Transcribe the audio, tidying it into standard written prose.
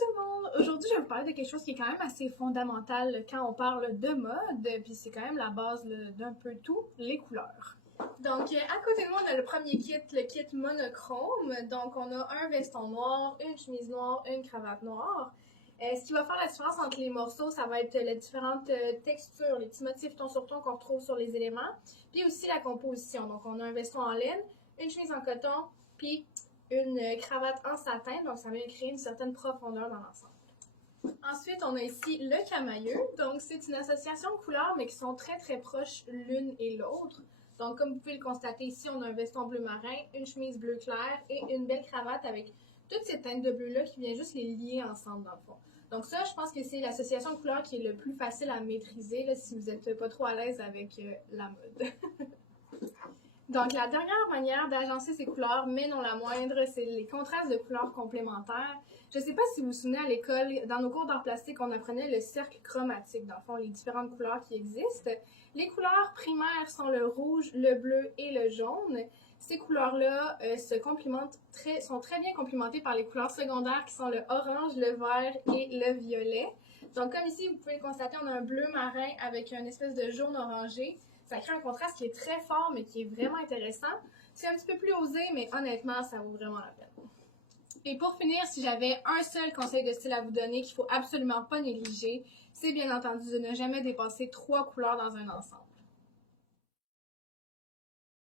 tout le monde! Aujourd'hui, je vais vous parler de quelque chose qui est quand même assez fondamental quand on parle de mode, puis c'est quand même la base d'un peu tout, les couleurs. Donc, à côté de moi, on a le premier kit, le kit monochrome. Donc, on a un veston noir, une chemise noire, une cravate noire. Ce qui va faire la différence entre les morceaux, ça va être les différentes textures, les petits motifs ton sur ton qu'on retrouve sur les éléments, puis aussi la composition. Donc, on a un veston en laine, une chemise en coton, puis une cravate en satin. Donc, ça vient créer une certaine profondeur dans l'ensemble. Ensuite, on a ici le camailleux. Donc, c'est une association de couleurs, mais qui sont très, très proches l'une et l'autre. Donc, comme vous pouvez le constater ici, on a un veston bleu marin, une chemise bleu clair et une belle cravate avec toutes ces teintes de bleu-là qui viennent juste les lier ensemble dans le fond. Donc ça, je pense que c'est l'association de couleurs qui est le plus facile à maîtriser là, si vous n'êtes pas trop à l'aise avec la mode. Donc, la dernière manière d'agencer ces couleurs, mais non la moindre, c'est les contrastes de couleurs complémentaires. Je ne sais pas si vous vous souvenez à l'école, dans nos cours d'art plastique, on apprenait le cercle chromatique, dans le fond, les différentes couleurs qui existent. Les couleurs primaires sont le rouge, le bleu et le jaune. Ces couleurs-là sont très bien complémentées par les couleurs secondaires qui sont le orange, le vert et le violet. Donc, comme ici, vous pouvez le constater, on a un bleu marin avec une espèce de jaune orangé. Ça crée un contraste qui est très fort, mais qui est vraiment intéressant. C'est un petit peu plus osé, mais honnêtement, ça vaut vraiment la peine. Et pour finir, si j'avais un seul conseil de style à vous donner qu'il ne faut absolument pas négliger, c'est bien entendu de ne jamais dépasser 3 couleurs dans un ensemble.